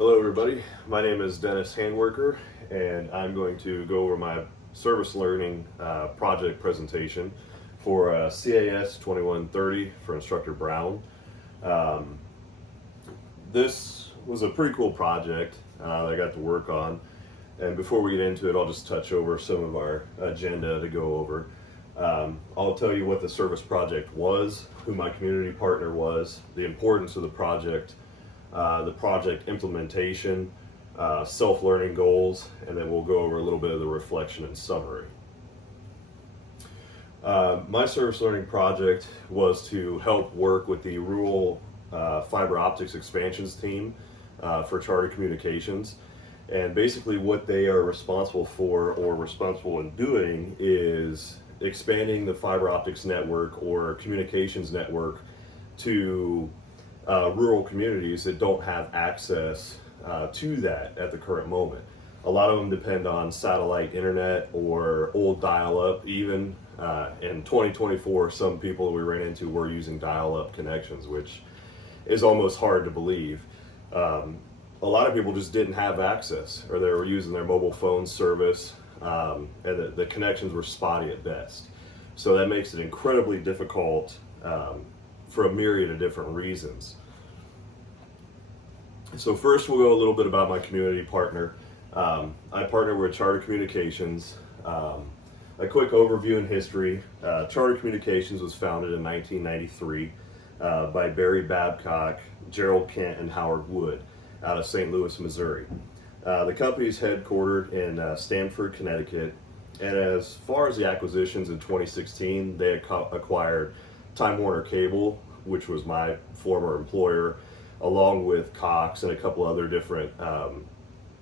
Hello everybody, my name is Dennis Handwerker and I'm going to go over my service learning project presentation for CAS 2130 for Instructor Brown. Um, this was a pretty cool project that I got to work on, and before we get into it I'll just touch over some of our agenda to go over. I'll tell you what the service project was, who my community partner was, the importance of the project implementation, self-learning goals, and then we'll go over a little bit of the reflection and summary. My service learning project was to help work with the rural fiber optics expansions team for Charter Communications. And basically what they are responsible for or responsible in doing is expanding the fiber optics network or communications network to rural communities that don't have access to that at the current moment. A lot of them depend on satellite internet or old dial-up. Even in 2024, some people that we ran into were using dial-up connections, which is almost hard to believe. A lot of people just didn't have access, or they were using their mobile phone service, and the connections were spotty at best. So that makes it incredibly difficult for a myriad of different reasons. So first we'll go a little bit about my community partner. I partner with Charter Communications. A quick overview in history. Charter Communications was founded in 1993 by Barry Babcock, Gerald Kent, and Howard Wood out of St. Louis, Missouri. The company is headquartered in Stamford, Connecticut, and as far as the acquisitions in 2016, they acquired Time Warner Cable, which was my former employer, along with Cox and a couple other different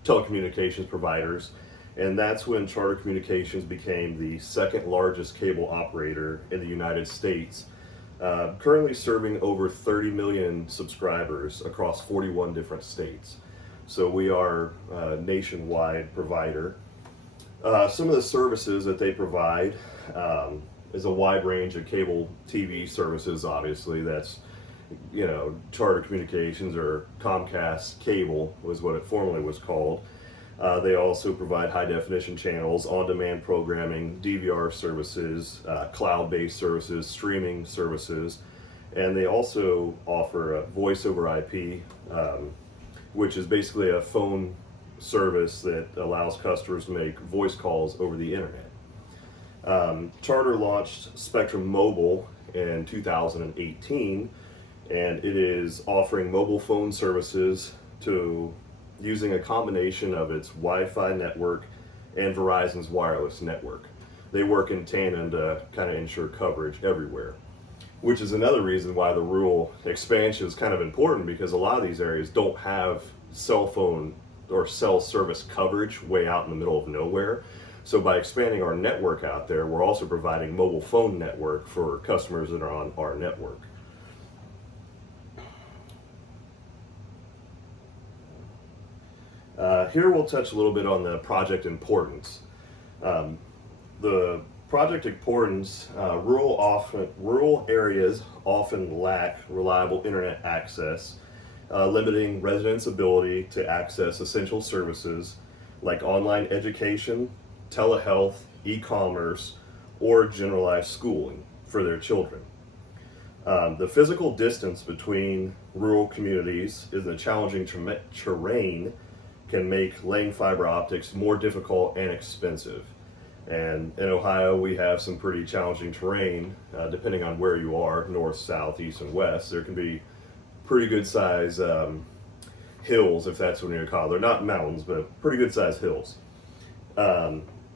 telecommunications providers. And that's when Charter Communications became the second largest cable operator in the United States, currently serving over 30 million subscribers across 41 different states. So we are a nationwide provider. Some of the services that they provide is a wide range of cable TV services. Obviously, that's, Charter Communications, or Comcast Cable was what it formerly was called. They also provide high definition channels, on-demand programming, DVR services, cloud-based services, streaming services, and they also offer a voice over IP, which is basically a phone service that allows customers to make voice calls over the internet. Charter launched Spectrum Mobile in 2018, and it is offering mobile phone services to using a combination of its Wi-Fi network and Verizon's wireless network. They work in tandem to kind of ensure coverage everywhere, which is another reason why the rural expansion is kind of important, because a lot of these areas don't have cell phone or cell service coverage way out in the middle of nowhere. So by expanding our network out there, we're also providing mobile phone network for customers that are on our network. Here we'll touch a little bit on the project importance. The project importance, rural areas often lack reliable internet access, limiting residents' ability to access essential services like online education, telehealth, e-commerce, or generalized schooling for their children. The physical distance between rural communities is a challenging terrain can make laying fiber optics more difficult and expensive. And in Ohio, we have some pretty challenging terrain, depending on where you are, north, south, east, and west. There can be pretty good size hills, if that's what you call it. They're not mountains, but pretty good size hills.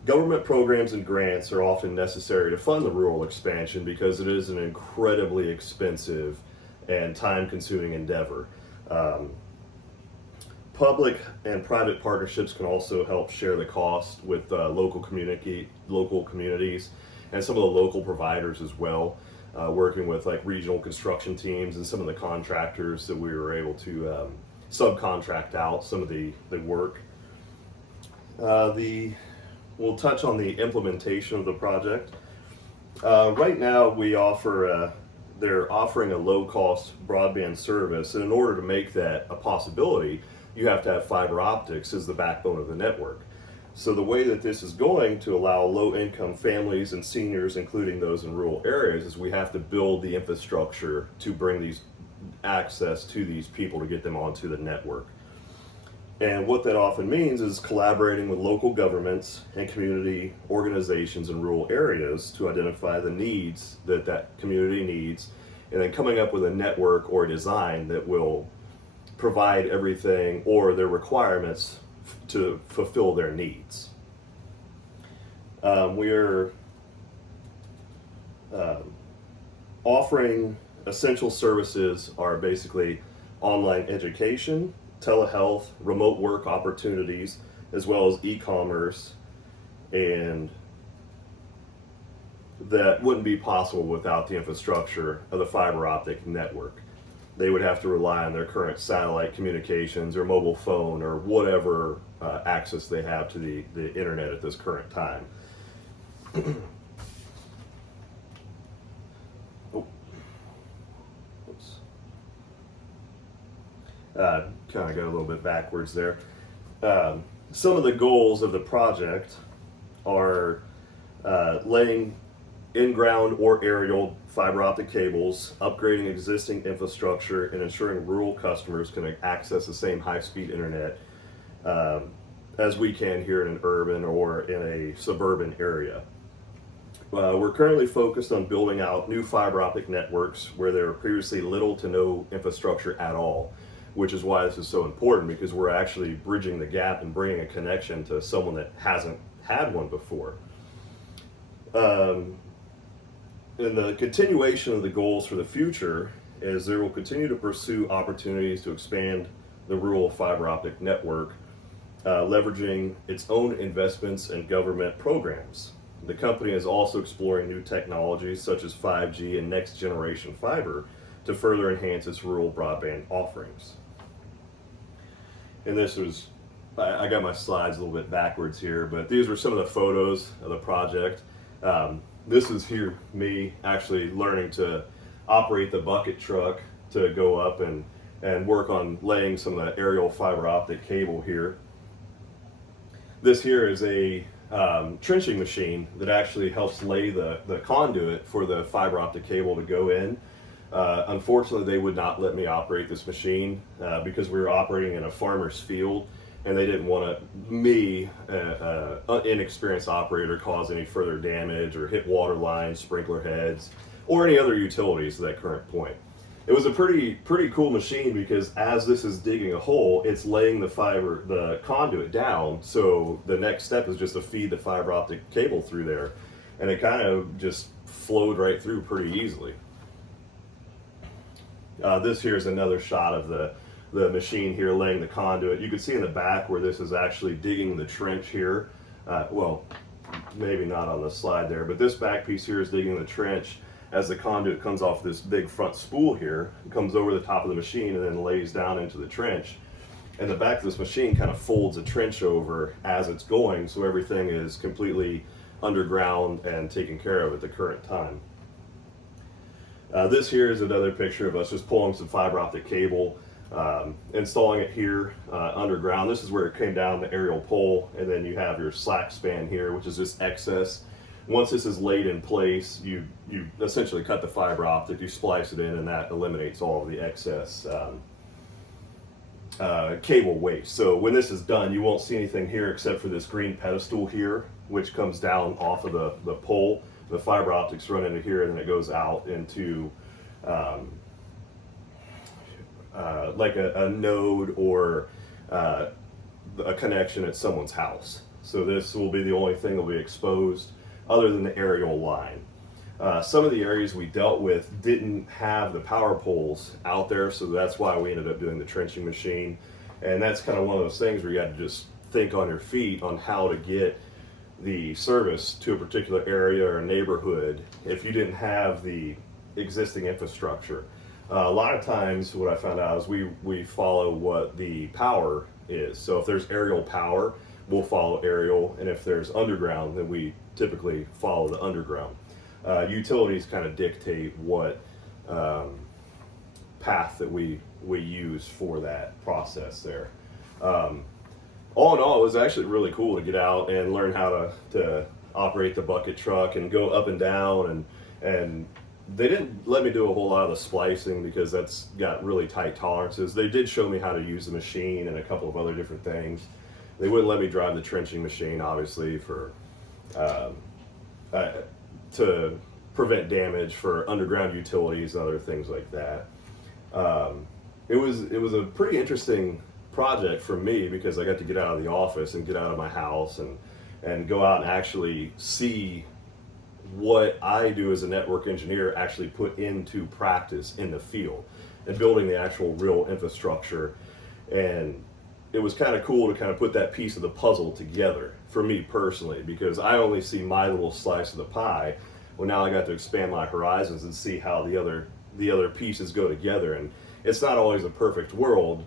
Government programs and grants are often necessary to fund the rural expansion because it is an incredibly expensive and time-consuming endeavor. Public and private partnerships can also help share the cost with local communities and some of the local providers as well, working with like regional construction teams and some of the contractors that we were able to subcontract out some of the work. We'll touch on the implementation of the project. Right now we offer they're offering a low-cost broadband service, and in order to make that a possibility, you have to have fiber optics as the backbone of the network. So the way that this is going to allow low-income families and seniors, including those in rural areas, is we have to build the infrastructure to bring these access to these people to get them onto the network. And what that often means is collaborating with local governments and community organizations in rural areas to identify the needs that that community needs, and then coming up with a network or design that will provide everything or their requirements to fulfill their needs. We're offering essential services are basically online education, telehealth, remote work opportunities, as well as e-commerce, and that wouldn't be possible without the infrastructure of the fiber optic network. They would have to rely on their current satellite communications or mobile phone or whatever access they have to the internet at this current time. Oh. Oops. Kind of got a little bit backwards there. Some of the goals of the project are laying in-ground or aerial fiber optic cables, upgrading existing infrastructure, and ensuring rural customers can access the same high-speed internet as we can here in an urban or in a suburban area. We're currently focused on building out new fiber optic networks where there were previously little to no infrastructure at all, which is why this is so important, because we're actually bridging the gap and bringing a connection to someone that hasn't had one before. And the continuation of the goals for the future is there will continue to pursue opportunities to expand the rural fiber optic network, leveraging its own investments and government programs. The company is also exploring new technologies such as 5G and next generation fiber to further enhance its rural broadband offerings. And this was, I got my slides a little bit backwards here, but these were some of the photos of the project. This is here me actually learning to operate the bucket truck to go up and work on laying some of the aerial fiber optic cable here. This here is a trenching machine that actually helps lay the conduit for the fiber optic cable to go in. Unfortunately, they would not let me operate this machine because we were operating in a farmer's field, and they didn't want me, an inexperienced operator, cause any further damage or hit water lines, sprinkler heads, or any other utilities at that current point. It was a pretty cool machine because as this is digging a hole, it's laying the conduit down, so the next step is just to feed the fiber optic cable through there, and it kind of just flowed right through pretty easily. This here is another shot of the machine here laying the conduit. You can see in the back where this is actually digging the trench here. Well, maybe not on the slide there, but this back piece here is digging the trench as the conduit comes off this big front spool here, comes over the top of the machine and then lays down into the trench. And the back of this machine kind of folds the trench over as it's going, so everything is completely underground and taken care of at the current time. This here is another picture of us just pulling some fiber optic cable, installing it here underground. This is where it came down the aerial pole, and then you have your slack span here, which is just excess. Once this is laid in place, you essentially cut the fiber optic, you splice it in, and that eliminates all of the excess cable waste. So when this is done, you won't see anything here except for this green pedestal here, which comes down off of the pole. The fiber optics run into here, and then it goes out into like a node or a connection at someone's house. So this will be the only thing that will be exposed other than the aerial line. Some of the areas we dealt with didn't have the power poles out there, so that's why we ended up doing the trenching machine. And that's kind of one of those things where you have to just think on your feet on how to get the service to a particular area or neighborhood if you didn't have the existing infrastructure. A lot of times what I found out is we follow what the power is. So if there's aerial power, we'll follow aerial, and if there's underground, then we typically follow the underground. Utilities kind of dictate what path that we use for that process there. All in all, it was actually really cool to get out and learn how to operate the bucket truck and go up and down, and they didn't let me do a whole lot of the splicing because that's got really tight tolerances. They did show me how to use the machine and a couple of other different things. They wouldn't let me drive the trenching machine, obviously, for um, to prevent damage for underground utilities and other things like that. It was a pretty interesting project for me because I got to get out of the office and get out of my house and go out and actually see what I do as a network engineer actually put into practice in the field and building the actual real infrastructure. And it was kind of cool to kind of put that piece of the puzzle together for me personally, because I only see my little slice of the pie. Well, now I got to expand my horizons and see how the other pieces go together. And it's not always a perfect world.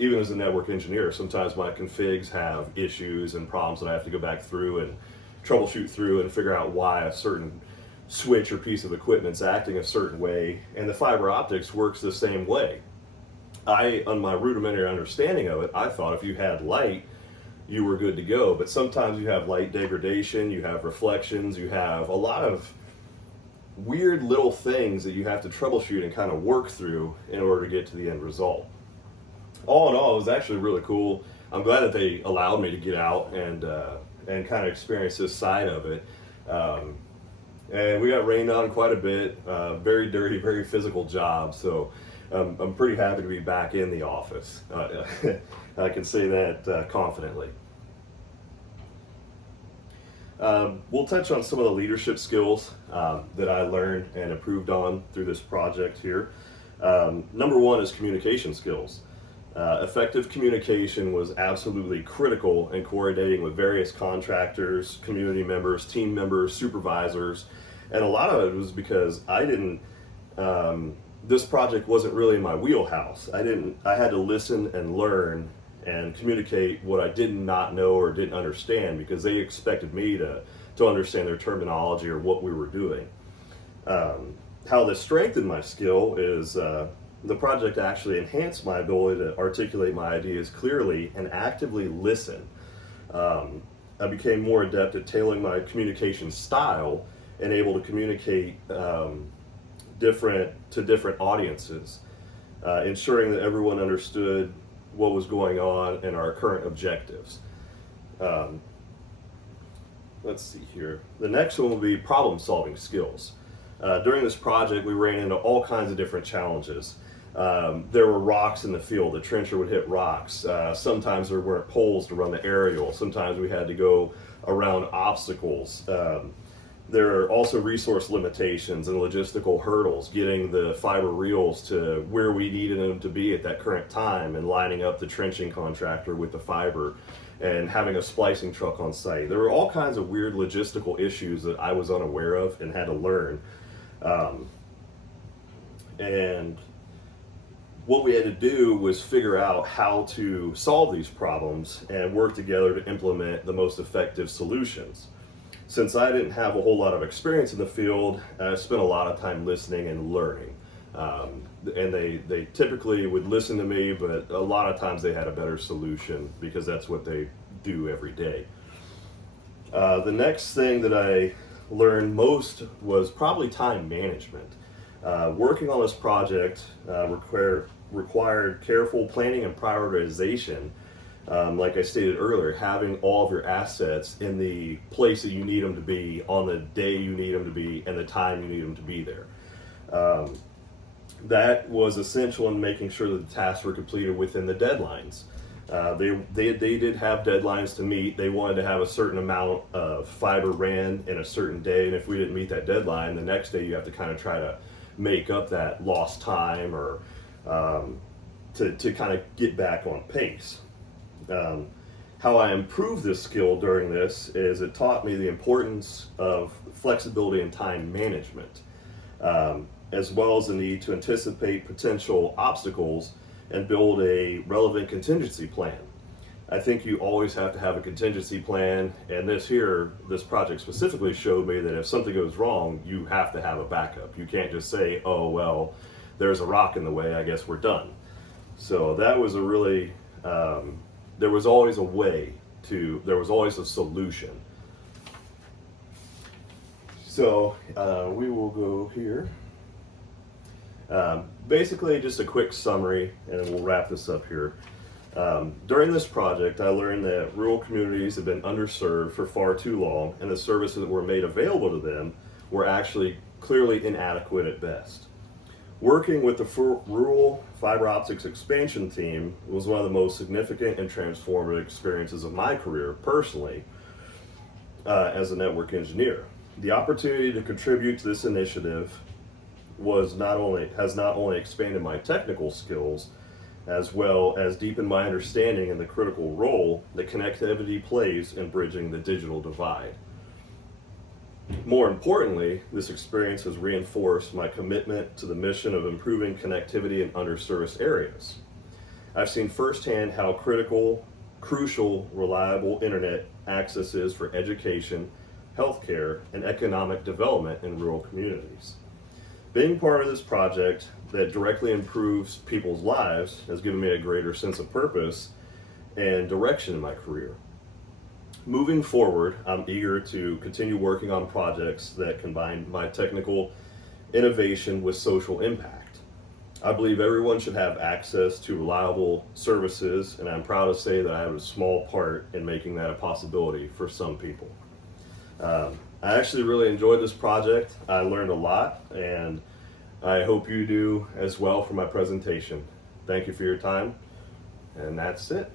Even as a network engineer, sometimes my configs have issues and problems that I have to go back through and troubleshoot through and figure out why a certain switch or piece of equipment's acting a certain way. And the fiber optics works the same way. On my rudimentary understanding of it, I thought if you had light, you were good to go. But sometimes you have light degradation, you have reflections, you have a lot of weird little things that you have to troubleshoot and kind of work through in order to get to the end result. All in all, it was actually really cool. I'm glad that they allowed me to get out and kind of experience this side of it. And we got rained on quite a bit. Very dirty, very physical job. So I'm pretty happy to be back in the office. I can say that confidently. We'll touch on some of the leadership skills that I learned and improved on through this project here. Number one is communication skills. Effective communication was absolutely critical in coordinating with various contractors, community members, team members, supervisors, and a lot of it was because this project wasn't really in my wheelhouse. I had to listen and learn and communicate what I did not know or didn't understand because they expected me to understand their terminology or what we were doing. How this strengthened my skill is the project actually enhanced my ability to articulate my ideas clearly and actively listen. I became more adept at tailoring my communication style and able to communicate different audiences, ensuring that everyone understood what was going on and our current objectives. Let's see here. The next one will be problem solving skills. During this project, we ran into all kinds of different challenges. There were rocks in the field. The trencher would hit rocks. Sometimes there weren't poles to run the aerial. Sometimes we had to go around obstacles. There are also resource limitations and logistical hurdles, getting the fiber reels to where we needed them to be at that current time and lining up the trenching contractor with the fiber and having a splicing truck on site. There were all kinds of weird logistical issues that I was unaware of and had to learn. And what we had to do was figure out how to solve these problems and work together to implement the most effective solutions. Since I didn't have a whole lot of experience in the field, I spent a lot of time listening and learning. And they typically would listen to me, but a lot of times they had a better solution because that's what they do every day. The next thing that I learned most was probably time management. Working on this project required careful planning and prioritization. Like I stated earlier, having all of your assets in the place that you need them to be, on the day you need them to be, and the time you need them to be there. That was essential in making sure that the tasks were completed within the deadlines. They did have deadlines to meet. They wanted to have a certain amount of fiber ran in a certain day, and if we didn't meet that deadline, the next day you have to kind of try to make up that lost time or to kind of get back on pace. How I improved this skill during this is it taught me the importance of flexibility and time management, as well as the need to anticipate potential obstacles and build a relevant contingency plan. I think you always have to have a contingency plan, and this project specifically showed me that if something goes wrong, you have to have a backup. You can't just say, oh well, there's a rock in the way, I guess we're done. So that was a really there was always a way there was always a solution. So we will go here. Basically, just a quick summary, and we'll wrap this up here. During this project, I learned that rural communities have been underserved for far too long, and the services that were made available to them were actually clearly inadequate at best. Working with the Rural Fiber Optics Expansion Team was one of the most significant and transformative experiences of my career personally as a network engineer. The opportunity to contribute to this initiative has not only expanded my technical skills, as well as deepened my understanding in the critical role that connectivity plays in bridging the digital divide. More importantly, this experience has reinforced my commitment to the mission of improving connectivity in underserved areas. I've seen firsthand how crucial, reliable internet access is for education, healthcare, and economic development in rural communities. Being part of this project that directly improves people's lives has given me a greater sense of purpose and direction in my career. Moving forward, I'm eager to continue working on projects that combine my technical innovation with social impact. I believe everyone should have access to reliable services, and I'm proud to say that I have a small part in making that a possibility for some people. I actually really enjoyed this project. I learned a lot, and I hope you do as well for my presentation. Thank you for your time, and that's it.